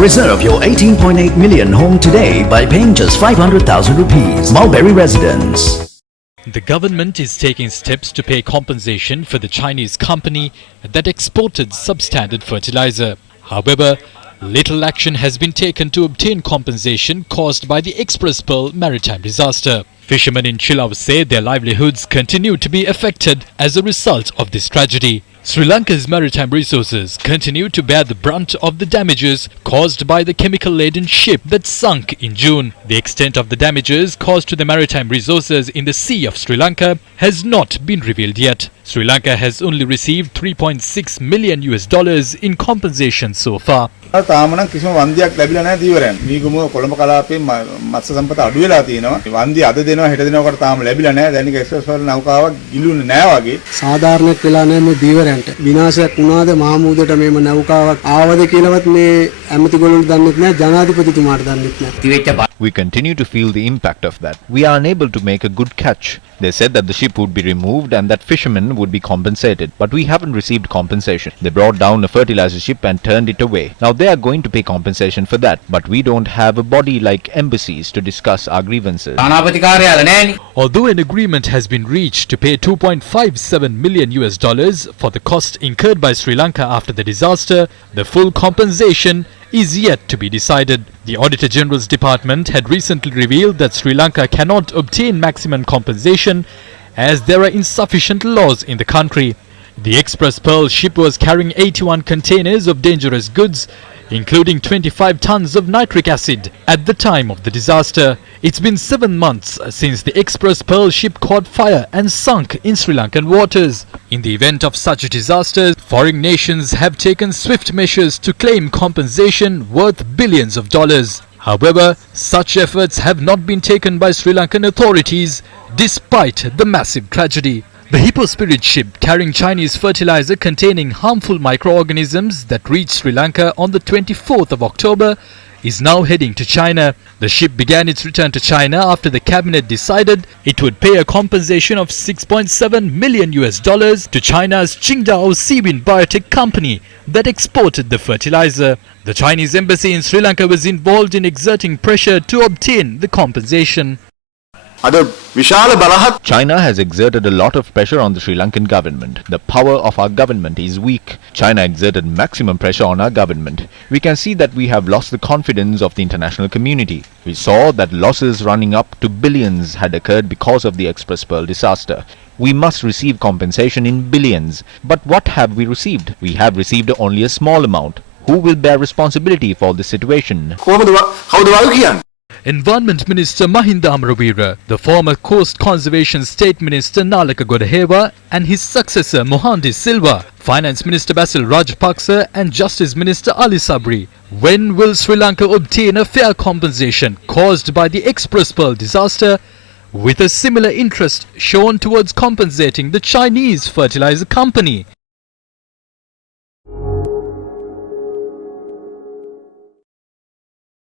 Reserve your 18.8 million home today by paying just 500,000 rupees. Mulberry Residence. The government is taking steps to pay compensation for the Chinese company that exported substandard fertilizer. However, little action has been taken to obtain compensation caused by the Express Pearl maritime disaster. Fishermen in Chilaw say their livelihoods continue to be affected as a result of this tragedy. Sri Lanka's maritime resources continue to bear the brunt of the damages caused by the chemical-laden ship that sunk in June. The extent of the damages caused to the maritime resources in the sea of Sri Lanka has not been revealed yet. Sri Lanka has only received $3.6 million in compensation so far. තාමනම් කිසිම වන්දියක් ලැබිලා නැහැ දීවරයන්. මීගමුව කොළඹ කලාපයේ මත්ස්‍ය සම්පත අඩු වෙලා තියෙනවා. වන්දිය අද දෙනවා හෙට දෙනකොට තාම ලැබිලා නැහැ. දැන් එක්ස්ප්‍රස් වල නෞකාවක් ගිලුනේ නැහැ වගේ. සාධාරණයක් වෙලා නැහැ මේ දීවරයන්ට. විනාශයක් වුණාද මහමුදට මේම නෞකාවක් ආවද කියලාවත් මේ ඇමතිගොල්ලන්ට දන්නෙත් නැහැ. ජනාධිපතිතුමාට දන්නෙත් නැහැ. We continue to feel the impact of that. We are unable to make a good catch. They said that the ship would be removed and that fishermen would be compensated. But we haven't received compensation. They brought down a fertilizer ship and turned it away. Now they are going to pay compensation for that. But we don't have a body like embassies to discuss our grievances. Although an agreement has been reached to pay $2.57 million for the cost incurred by Sri Lanka after the disaster, the full compensation is yet to be decided. The Auditor General's Department had recently revealed that Sri Lanka cannot obtain maximum compensation as there are insufficient laws in the country. The Express Pearl ship was carrying 81 containers of dangerous goods, including 25 tons of nitric acid at the time of the disaster. It's been 7 months since the Express Pearl ship caught fire and sunk in Sri Lankan waters. In the event of such disasters, foreign nations have taken swift measures to claim compensation worth billions of dollars. However, such efforts have not been taken by Sri Lankan authorities despite the massive tragedy. The Hippo Spirit ship carrying Chinese fertilizer containing harmful microorganisms that reached Sri Lanka on the 24th of October is now heading to China. The ship began its return to China after the cabinet decided it would pay a compensation of $6.7 million to China's Qingdao Seawind Biotech company that exported the fertilizer. The Chinese embassy in Sri Lanka was involved in exerting pressure to obtain the compensation. China has exerted a lot of pressure on the Sri Lankan government. The power of our government is weak. China exerted maximum pressure on our government. We can see that we have lost the confidence of the international community. We saw that losses running up to billions had occurred because of the Express Pearl disaster. We must receive compensation in billions. But what have we received? We have received only a small amount. Who will bear responsibility for this situation? Environment Minister Mahinda Amravira, the former Coast Conservation State Minister Nalaka Godahewa and his successor Mohanty Silva, Finance Minister Basil Rajapaksa and Justice Minister Ali Sabri. When will Sri Lanka obtain a fair compensation caused by the Express Pearl disaster, with a similar interest shown towards compensating the Chinese fertilizer company?